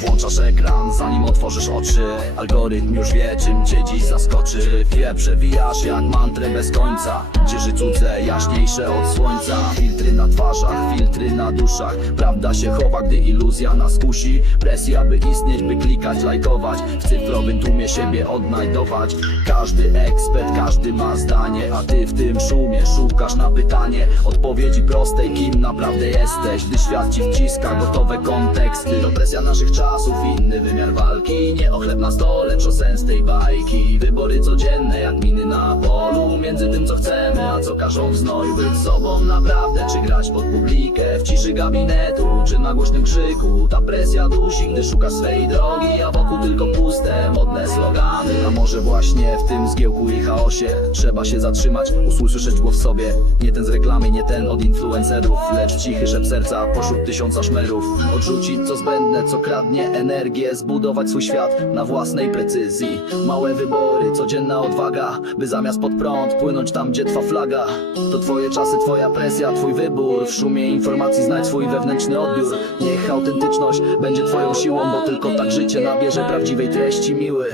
Włączasz ekran, zanim otworzysz oczy. Algorytm już wie, czym cię dziś zaskoczy. Chwilę przewijasz jak mantrę bez końca. Cieży cudze, jaśniejsze od słońca. Filtry na twarzach, filtry na duszach. Prawda się chowa, gdy iluzja nas kusi. Presja, by istnieć, by klikać, lajkować. W cyfrowym tłumie siebie odnajdować. Każdy ekspert, każdy ma zdanie A ty w tym szumie szukasz na pytanie Odpowiedzi prostej, kim naprawdę jesteś? Gdy świat ci wciska gotowe konteksty. To presja naszych czasów, inny wymiar walki. Nie o chleb na stole, lecz o sens tej bajki. Wybory codzienne jak miny na polu Między tym co chcemy, a co każą w znoju Być sobą. Naprawdę, czy grać pod publikę W ciszy gabinetu, czy na głośnym krzyku? Ta presja dusi, gdy szukasz swej drogi A wokół tylko puste, modne slogany. A może właśnie w tym zgiełku i chaosie Trzeba się zatrzymać, usłyszeć go w sobie Nie ten z reklamy, nie ten od influencerów Lecz cichy szep serca pośród tysiąca szmerów. Odrzucić co zbędne, co kradnie energię Zbudować swój świat na własnej precyzji. Małe wybory, codzienna odwaga By zamiast pod prąd płynąć tam, gdzie twa flaga. To twoje czasy, twoja presja, twój wybór. W szumie informacji znajdź swój wewnętrzny odbiór. Niech autentyczność będzie twoją siłą Bo tylko tak życie nabierze prawdziwej treści miły.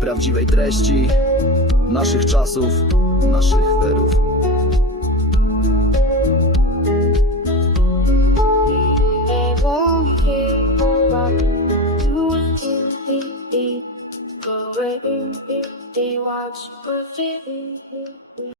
Prawdziwej treści naszych czasów, naszych watch you perfect.